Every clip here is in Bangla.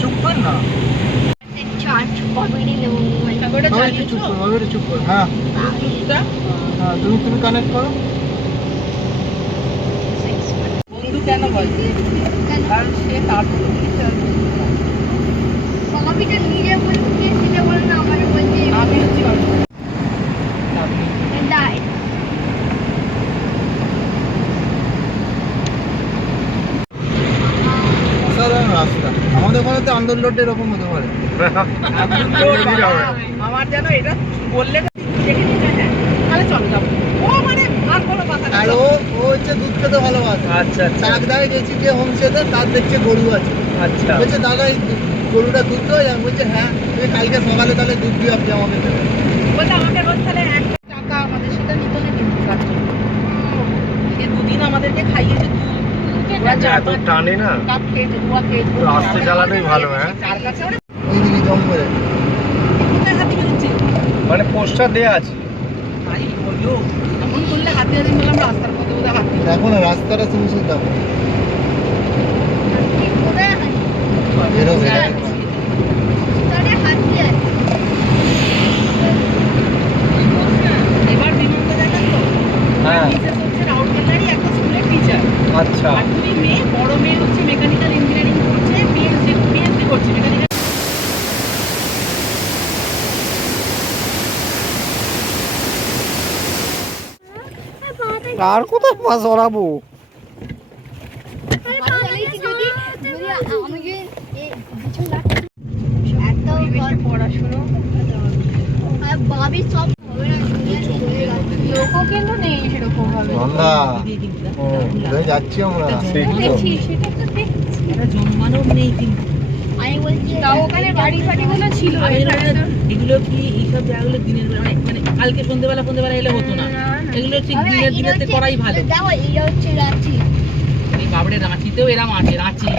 চুপ কর না, চুপ কর। হ্যাঁ তুমি কানেক্ট করো। বন্ধু কেন বলছে? কারণ সে তার নিজে বলছে, সেটা বলে না আমাকে বলছে আমি হচ্ছি রাস্তা। আমাদের ওখানে তো আন্দোলন রোড এরকম হতে পারে। আমার যেন এটা বললে তাহলে চলে যাবো। ও মানে আর কোনো কথা না। আর ও হচ্ছে দুধ খেতে ভালোবাসে। আচ্ছা আচ্ছা। চাকদায় গেছি যে হোমস্টেতে, তার দেখছে গরু আছে। আচ্ছা। বলছে দাদা এই গরুটা দুধ দেওয়া যায়? বলছে হ্যাঁ। কালকে সকালে তাহলে দুধ দিয়ে আপনি আমাকে দেবেন। বলছে আমাকে রোজ তাহলে 1 টাকা আমাদের সেটা নিত না কিন্তু দুদিন আমাদেরকে খাইয়েছে দুধ। টানে না আস্তে চালানোই ভালো। হ্যাঁ মানে পোস্টার দেয়া আছে। দেখো না রাস্তাটা সুন্দর, দেখো এবার বিমলকে দেখেন তো। হ্যাঁ আচ্ছা। দুই মেয়ে, বড় মেয়ে হচ্ছে মেকানিক্যাল ইঞ্জিনিয়ারিং করছে, পিএইচডি করছে মেকানিক্যাল। আর কোথায় মাছ ধরাবো? পড়াশুনো ভাবি সব লোকও কিন্তু নেই সেরকম ভাবে। যাচ্ছি আমরা, জন্মানো নেই কিন্তু আমি বলছি ওখানে বাড়ি ফাটিগুলো ছিল। এগুলো কি এইসব জায়গাগুলো দিনের বেলা মানে কালকে সন্ধ্যেবেলা এলে হতো না, এগুলো ঠিক দিনের দিনেতে করাই ভালো। দেখো এটা হচ্ছে রাঁচি, এই বাবড়ে রাঁচিতেও এরা মাঠে রাঁচি।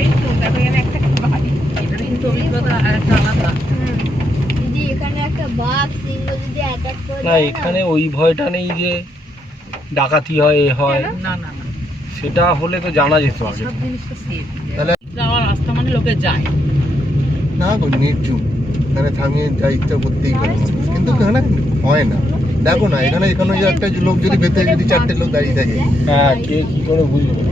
এই তো দেখো এখানে একটা বাড়ি, এটা কিন্তু অভিজ্ঞতা আর একটা আলাদা। এখানে একটা বাঘ সিংহ যদি অ্যাটাক করে না, এখানে ওই ভয়টা নেই যে ডাকাতি হয় এ হয়। না না না, সেটা হলে তো জানা যেত আগে। সব জিনিসটা সেফ। তাহলে যাওয়ার রাস্তা মানে লোকে যায় না গো, নির্জুম এখানে থামিয়ে যা ইচ্ছা করতেই পারে, কিন্তু এখানে হয় না। দেখো না এখানে যে একটা লোক যদি ভেতরে যদি 4টে লোক দাঁড়িয়ে থাকে, হ্যাঁ কে কি করে বুঝবে?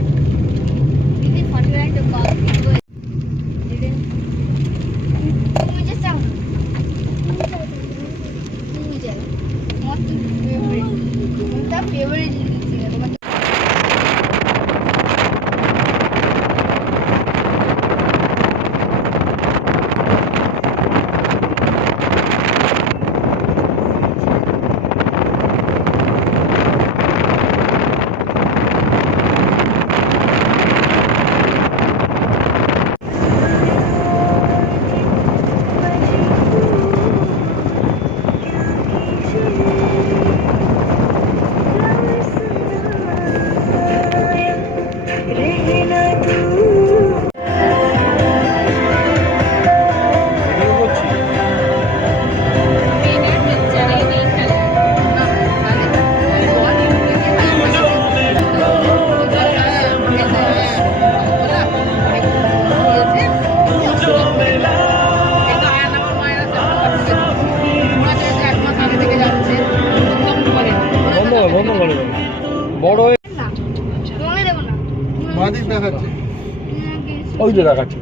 ওই যে দেখাচ্ছে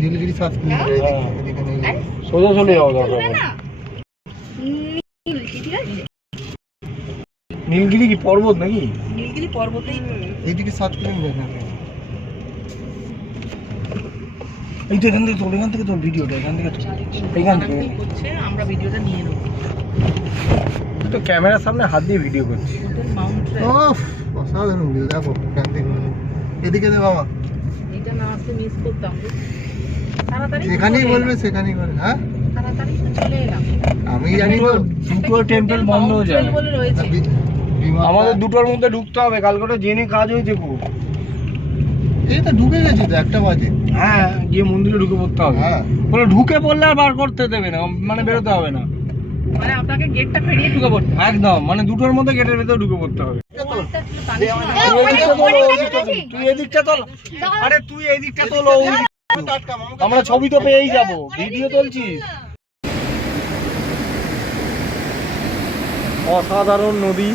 নীলগিরি 7 কিলোমিটার, সোজা চলে যাওয়া দরকার। নীলগিরি কি পর্বত নাকি? নীলগিরি পর্বতেই এইদিকে 7 কিলোমিটার। এই তো এখান থেকে তোর ভিডিওটা এখান থেকে করছে, আমরা ভিডিওটা নিয়ে নেব। তো ক্যামেরার সামনে হাত দিয়ে ভিডিও করছি। ওফ অসাধারণ ভিউ, দেখো এখান থেকে। এদিকে দে বাবা, এটা না আসতে মিস করতাম। তাড়াতাড়ি যেখানেই বলবে সেখানেই করে। হ্যাঁ তাড়াতাড়ি চলে এলাম। আমি জানি তো দুটো টেম্পল বন্ধ হয়ে যায় বলে রয়েছে, আমাদের দুটোর মধ্যে ঢুকতে হবে। কালকে জেনে কাজ হয়েছে খুব। এই তো ঢুকে গেছি তো 1টা বাজে। হ্যাঁ, গিয়ে মন্দিরে ঢুকে পড়তে হবে। হ্যাঁ, বলে ঢুকে পড়লে আর বার করতে দেবে না, মানে বেরোতে হবে না, মানে আপনাকে গেটটা পেরিয়ে ঢুকে পড়তে হবে। একদম, মানে 2টোর মধ্যে গেটের ভেতরে ঢুকে পড়তে হবে। তুই এদিকটা তোল, আরে তুই এদিকটা তোল, আমরা ছবি তো পেয়েই যাবো, ভিডিও তুলছিস। অসাধারণ নদী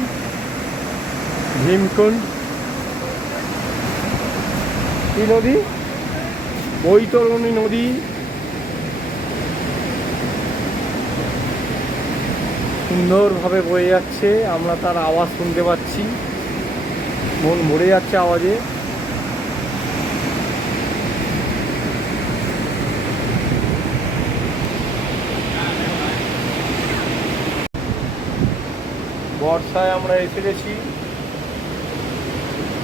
ভীমকুণ্ড। কি নদী? বৈতরণী নদী। সুন্দরভাবে বয়ে যাচ্ছে, আমরা তার আওয়াজ শুনতে পাচ্ছি, মন ভরে যাচ্ছে আওয়াজে। বর্ষায় আমরা এসে গেছি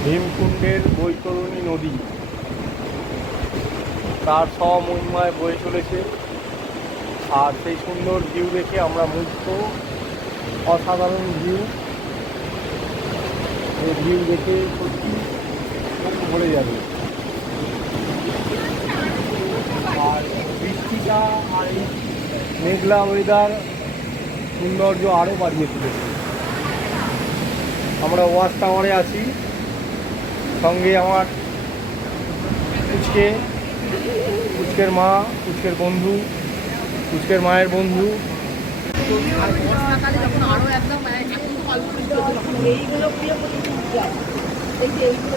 ভীমকুণ্ডের বৈতরণী নদী, তার সমহিমায় বয়ে চলেছে, আর সেই সুন্দর ভিউ দেখে আমরা মুগ্ধ। অসাধারণ ভিউ, এই ভিউ দেখে সত্যি মন ভরে যাবে। আর বৃষ্টিটা আর এই মেঘলা ওয়েদার সৌন্দর্য আরও বাড়িয়ে তুলেছে। আমরা ওয়াচ টাওয়ারে আছি, সঙ্গে আমার পুচকের মা, পুচকের বন্ধু, পুচকের মায়ের বন্ধু। বর্ষাকালে যখন আরো একদম এখন তো অল্প বৃষ্টি হচ্ছে, তখন এইগুলো প্রিয় প্রতিদিন যায়। এই যে এইগুলো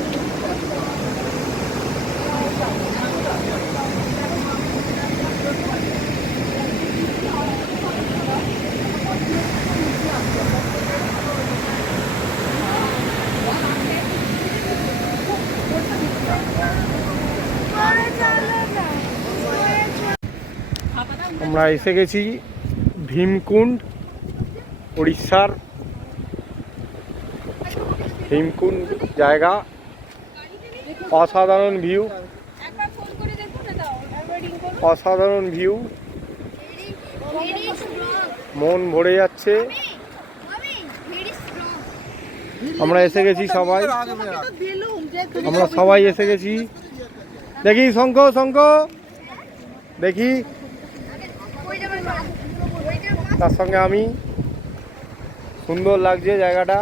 আমরা এসে গেছি ভীমকুণ্ড, উড়িষ্যার ভীমকুণ্ড জায়গা। অসাধারণ ভিউ, অসাধারণ ভিউ, মন ভরে যাচ্ছে। আমরা এসে গেছি সবাই, আমরা সবাই এসে গেছি। দেখি শঙ্খ, শঙ্খ দেখি, তার সঙ্গে আমি। সুন্দর লাগছে জায়গাটা,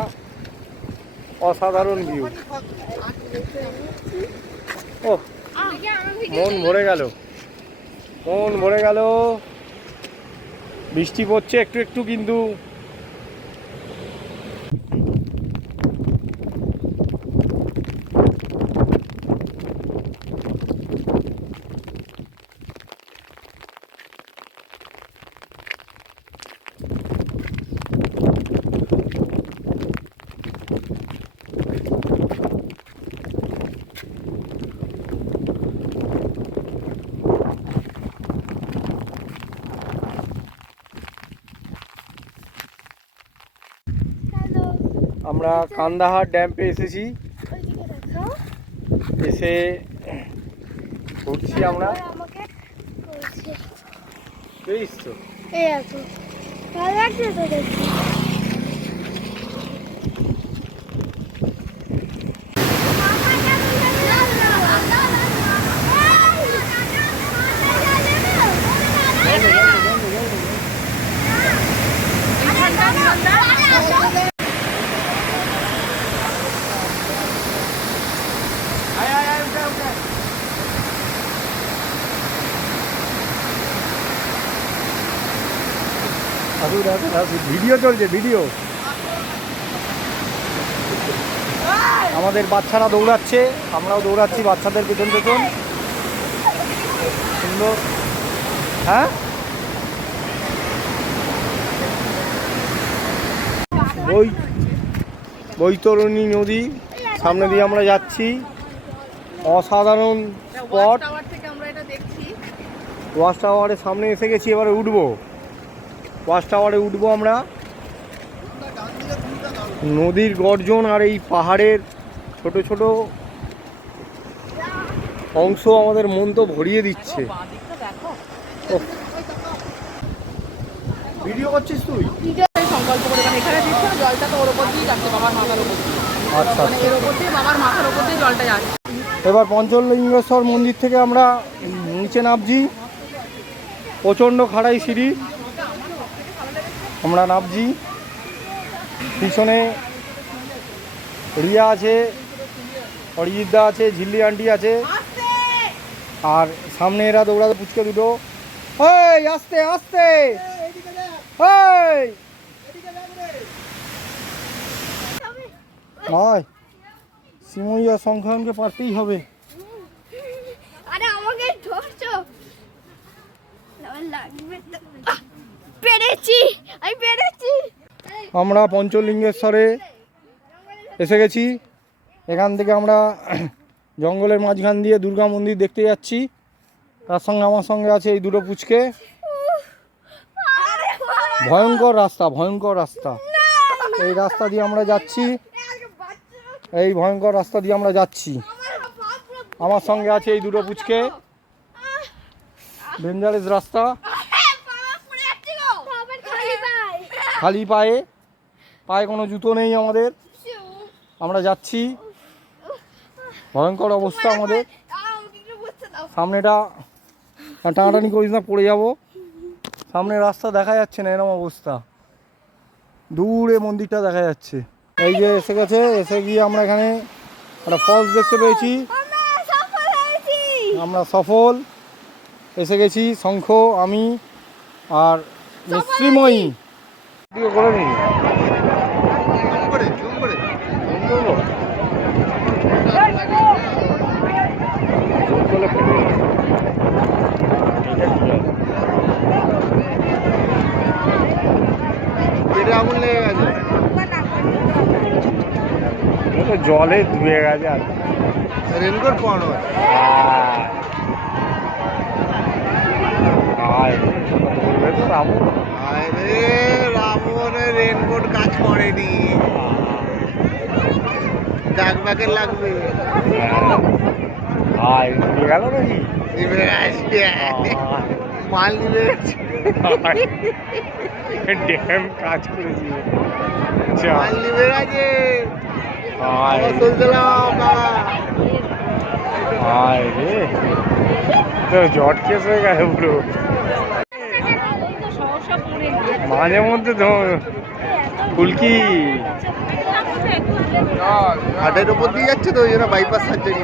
অসাধারণ ভিউ। ও মন ভরে গেল, মন ভরে গেল। বৃষ্টি পড়ছে একটু একটু, কিন্তু আমরা কান্দাহার ড্যাম্পে এসেছি, এসে ঘুরছি আমরা। বেশ তো ভালো লাগছে তো দেখছি। ভিডিও চলছে, ভিডিও। আমাদের বাচ্চারা দৌড়াচ্ছে, আমরাও দৌড়াচ্ছি বাচ্চাদের পেছন পেছন। সুন্দর। হ্যাঁ, বৈতরণী নদী সামনে দিয়ে আমরা যাচ্ছি। অসাধারণ স্পট। ওয়াচ টাওয়ারের সামনে এসে গেছি, এবারে উঠবো, ওয়াচ টাওয়ারে উঠবো আমরা। নদীর গর্জন আর এই পাহাড়ের ছোট ছোট অংশ আমাদের মন তো ভরিয়ে দিচ্ছে। ভিডিও করছিস তুই? সংকল্প করে, মানে এখানে দিচ্ছে জলটা তো ওর উপর দিয়ে যাচ্ছে, বাবার মাথার উপর দিয়ে। আচ্ছা, মানে এর উপর দিয়ে, বাবার মাথার উপর দিয়ে জলটা যাচ্ছে। এবার পঞ্চলিঙ্গেশ্বর মন্দির থেকে আমরা নিচে নামছি। প্রচণ্ড খাড়াই সিঁড়ি, আমরা নামছি। পিছনে রিয়া আছে, অরিজিৎদা আছে, ঝিল্লি আন্টি আছে, আর সামনে এরা দৌড়াতে পুচকে দুটো। এই আস্তে আস্তে, এই নয় সিমইয়া সংখ্যানকে পারতেই হবে। আরে আমাকে ধরছো, লাগবে তো। পেরেছি, আমি পেরেছি। আমরা পঞ্চলিঙ্গেশ্বরে এসে গেছি। এখান থেকে আমরা জঙ্গলের মাঝখান দিয়ে দুর্গা মন্দির দেখতে যাচ্ছি। তার সঙ্গে আমার সঙ্গে আছে এই দুটো পুচকে। ভয়ঙ্কর রাস্তা, ভয়ঙ্কর রাস্তা। এই রাস্তা দিয়ে আমরা যাচ্ছি, এই ভয়ঙ্কর রাস্তা দিয়ে আমরা যাচ্ছি। আমার সঙ্গে আছে এই দুটো পুচকে। ডেঞ্জারাস রাস্তা, খালি পায়ে, পায়ে কোনো জুতো নেই আমাদের। আমরা যাচ্ছি, ভয়ঙ্কর অবস্থা আমাদের। সামনেটা টানাটানি করিস না, পড়ে যাব। সামনে রাস্তা দেখা যাচ্ছে না, এরকম অবস্থা। দূরে মন্দিরটা দেখা যাচ্ছে। এই যে এসে গেছে, এসে গিয়ে আমরা এখানে একটা ফলস দেখতে পেয়েছি। আমরা সফল এসে গেছি। শঙ্খ, আমি আর মিস্ত্রিময়ী করে নিই। জলে ধুয়ে গেছে। আর রেনকোট পরানো রাবণের রেনকোট কাজ করেনি, ডাক ব্যাকের লাগবে। গেল নাকি মাল নিবে, ড্যাম কাজ করেছি, মাল নিবে গেছে। জট কেস হয়ে গেছে পুরো। মাঝে মধ্যে ফুলকি হাটের উপর দিয়ে যাচ্ছে তো, ওই জন্য বাইপাস সার্জারি।